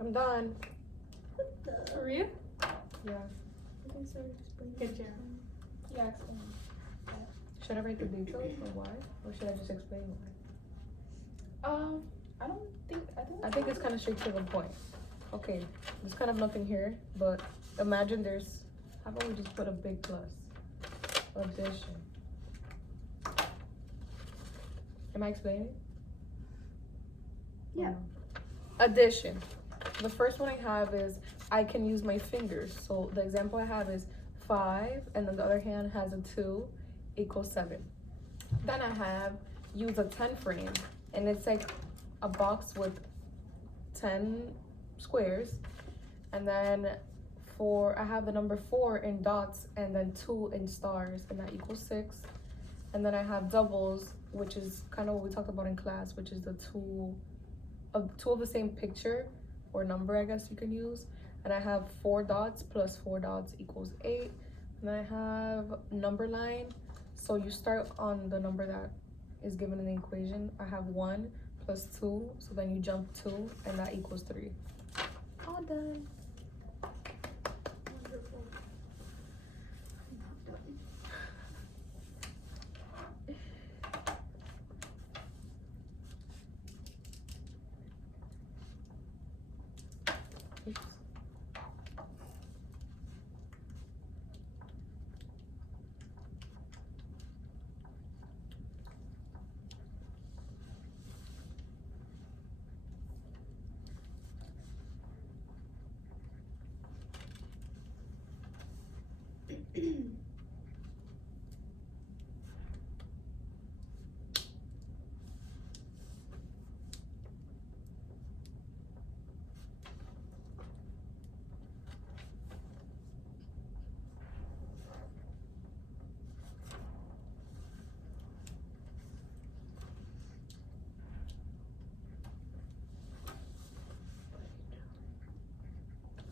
I'm done. For real? Yeah. Good job. Yeah, explain. Should I write the details or why? Or should I just explain why? I don't think. I think it's kind of straight to the point. Okay, there's kind of nothing here, but imagine there's. How about we just put a big plus? Addition. Am I explaining? Yeah. Addition. The first one I have is I can use my fingers. So the example I have is 5, and then the other hand has a 2 equals 7. Then I have use a 10 frame, and it's like a box with 10 squares, and then I have the number 4 in dots and then 2 in stars, and that equals 6. And then I have doubles, which is kind of what we talked about in class, which is the two of the same picture or number, I guess you can use. And I have 4 dots plus 4 dots equals 8. And then I have number line. So you start on the number that is given in the equation. I have 1 plus 2, so then you jump 2, and that equals 3. All done. Wonderful. I'm not done. Oops.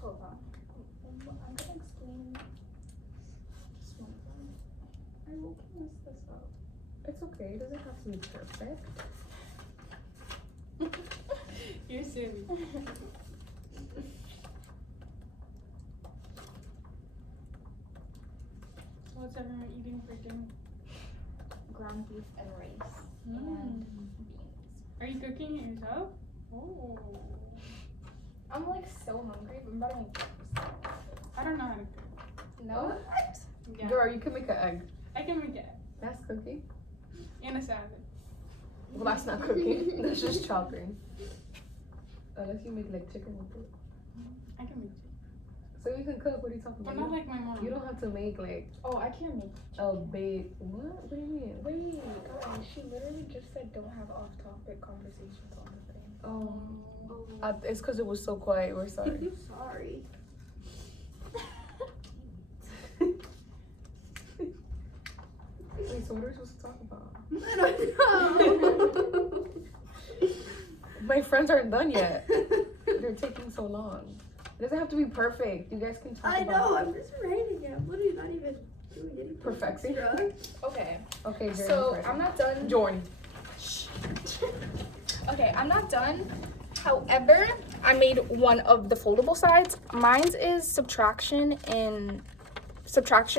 Hold on. I'm gonna explain this one thing. I will mess this up. It's okay. It doesn't have to be perfect. You're silly. What's everyone eating for dinner? Ground beef and rice Mm. and beans. Are you cooking it yourself? Oh. I'm like so hungry, but I'm about to make breakfast. I don't know how to cook. No? What? Yeah. Girl, you can make an egg. I can make it. That's cooking. And a salad. Well, that's not cooking. That's just chopping. Unless you make like chicken with it. I can make it. So you can cook. What are you talking But about? not like my mom. You don't have to make like Oh, I can't make. a big. What? What do you mean? Wait, guys, she literally just said don't have off-topic conversations on the thing. Oh, it's because it was so quiet. We're sorry. Sorry. Wait, so what are we supposed to talk about? I don't know. My friends aren't done yet. They're taking so long. It doesn't have to be perfect. You guys can talk I about know, I'm just writing it. I'm literally not even doing anything. Perfecting. extra. Okay, Okay, Jordan, so first. I'm not done. Jordan. Okay, I'm not done. However, I made one of the foldable sides. Mine's is subtraction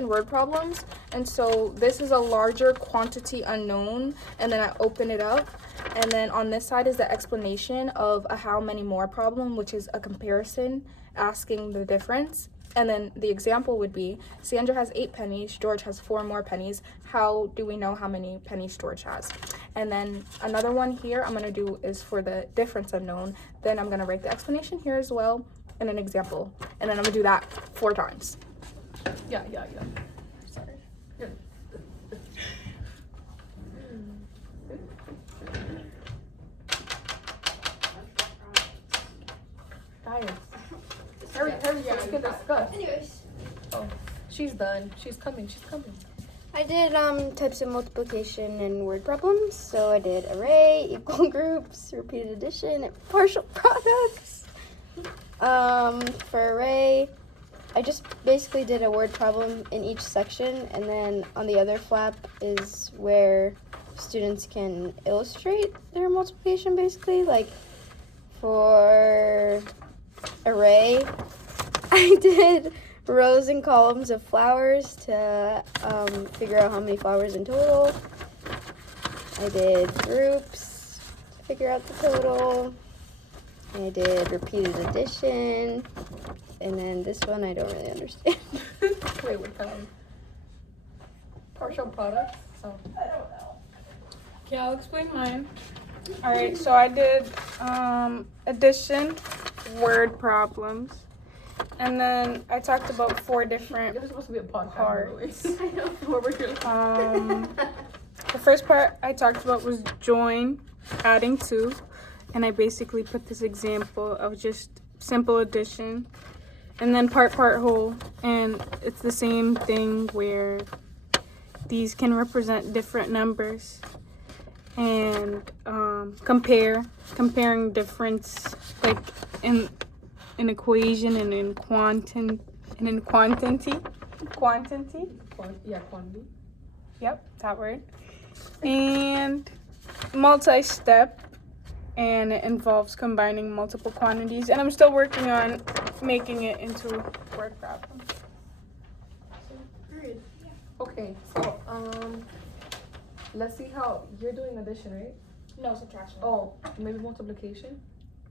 word problems. And so this is a larger quantity unknown. And then I open it up. And then on this side is the explanation of a how many more problem, which is a comparison, asking the difference. And then the example would be, Sandra has 8 pennies, George has 4 more pennies. How do we know how many pennies George has? And then another one here I'm gonna do is for the difference unknown. Then I'm gonna write the explanation here as well and an example. And then I'm gonna do that 4 times. Yeah. Sorry. Guys, hurry, so we can discuss. Anyways. She's done. She's coming. I did types of multiplication and word problems. So I did array, equal groups, repeated addition, and partial products. For array, I just basically did a word problem in each section, and then on the other flap is where students can illustrate their multiplication, basically. Like for array. I did rows and columns of flowers to figure out how many flowers in total. I did groups to figure out the total. I did repeated addition. And then this one I don't really understand. Wait, what kind? Partial products? Oh. I don't know. Okay, I'll explain mine. All right, so I did addition, word problems, and then I talked about 4 different This is supposed to be a podcast. parts. I know. What we're doing. The first part I talked about was join, adding to, and I basically put this example of just simple addition, and then part whole, and it's the same thing where these can represent different numbers, and comparing difference, like in an equation and in quantity. Yeah, quantity. Yep, that word. And multi-step, and it involves combining multiple quantities. And I'm still working on making it into a word problem. Okay, so let's see how you're doing addition, right? No, subtraction. Oh, maybe multiplication,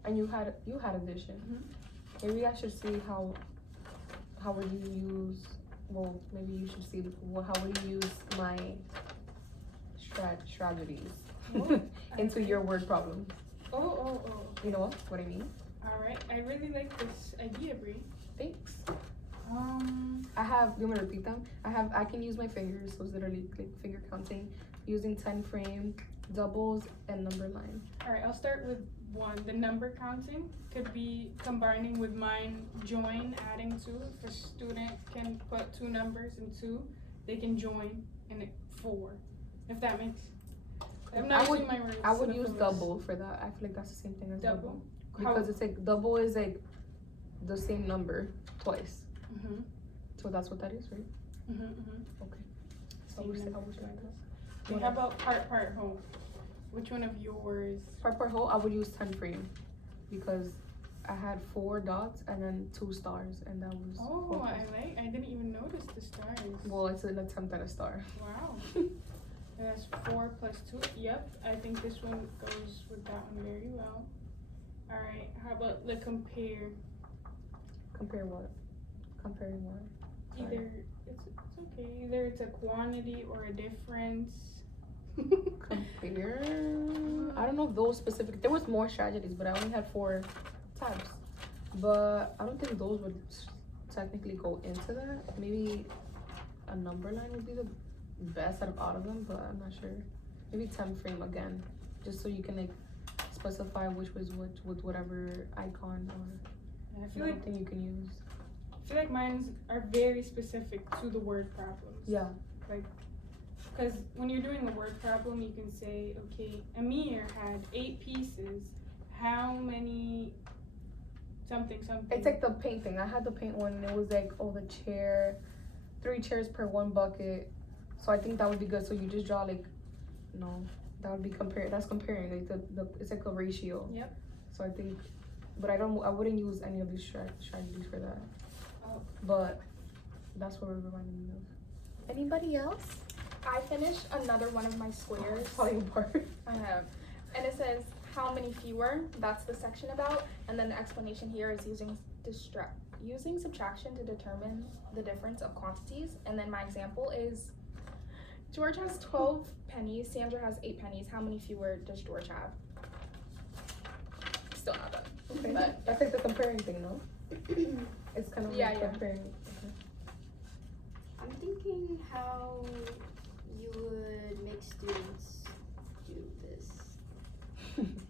and you had addition. Mm-hmm. Maybe I should see how would you use. Well, maybe you should see how would you use my strategies into your word problem. Oh. You know what I mean? All right. I really like this idea, Bree. Thanks. I have. You want me to repeat them? I can use my fingers. So it's literally like finger counting, using 10 frame, doubles, and number line. All right. I'll start with 1. The number counting could be combining with mine. Join, adding to. If a student can put 2 numbers in 2, they can join in 4. If that makes. I'm not using my words. I would use syllables. double for that. I feel like that's the same thing as double. How- Because it's like double is like the same number twice. Mhm. So that's what that is, right? Okay. So I would say that. Okay, how about part whole? Which one of yours? Part whole, I would use 10 frame because I had 4 dots and then 2 stars, and that was. Oh, I didn't even notice the stars. Well, it's an attempt at a star. Wow. And that's 4 plus 2. Yep, I think this one goes with that one very well. All right, how about the compare? Compare what? Comparing what? Sorry. Either it's okay. Either it's a quantity or a difference. Compare. I don't know if those specific. There was more strategies, but I only had 4 tabs. But I don't think those would technically go into that. Maybe a number line would be the best out of all of them, but I'm not sure. Maybe 10 frame again, just so you can like specify which was which with whatever icon or I feel like thing you can use. I feel like mine are very specific to the word problems. Yeah. Because when you're doing a word problem, you can say, okay, Amir had 8 pieces. How many something? It's like the paint thing. I had the paint one, and it was like, oh, the chair, 3 chairs per 1 bucket. So I think that would be good. So you just draw like, no, that would be comparing. That's comparing. Like the it's like a ratio. Yep. So I think, but I wouldn't use any of these strategies for that. Oh. But that's what we're reminding me of. Anybody else? I finished another one of my squares. Falling apart. I have. And it says how many fewer, that's the section about, and then the explanation here is using subtraction to determine the difference of quantities. And then my example is George has 12 pennies, Sandra has 8 pennies. How many fewer does George have? Still not done. Okay. But That's like the comparing thing, no? It's kind of Yeah, like yeah. comparing. I'm thinking how you would make students do this.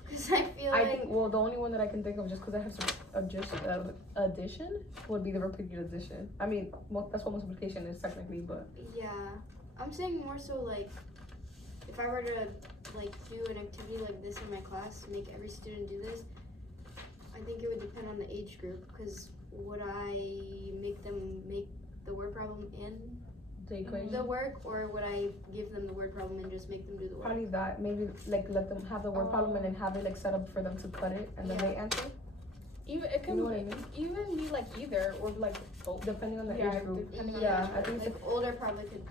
Because I feel I like think, well, the only one that I can think of, just because I have some addition, would be the repeated addition. I mean, that's what multiplication is technically, but yeah, I'm saying more so like if I were to like do an activity like this in my class, make every student do this, I think it would depend on the age group. Because would I make them make the word problem in the equation. the work, or would I give them the word problem and just make them do the work? Probably that. Maybe like let them have the word problem and then have it like set up for them to cut it and then Yeah. they answer. Even it You can know what I mean? even be like either or like both. Depending on the Yeah, age group. depending on Yeah, the I think Like older probably could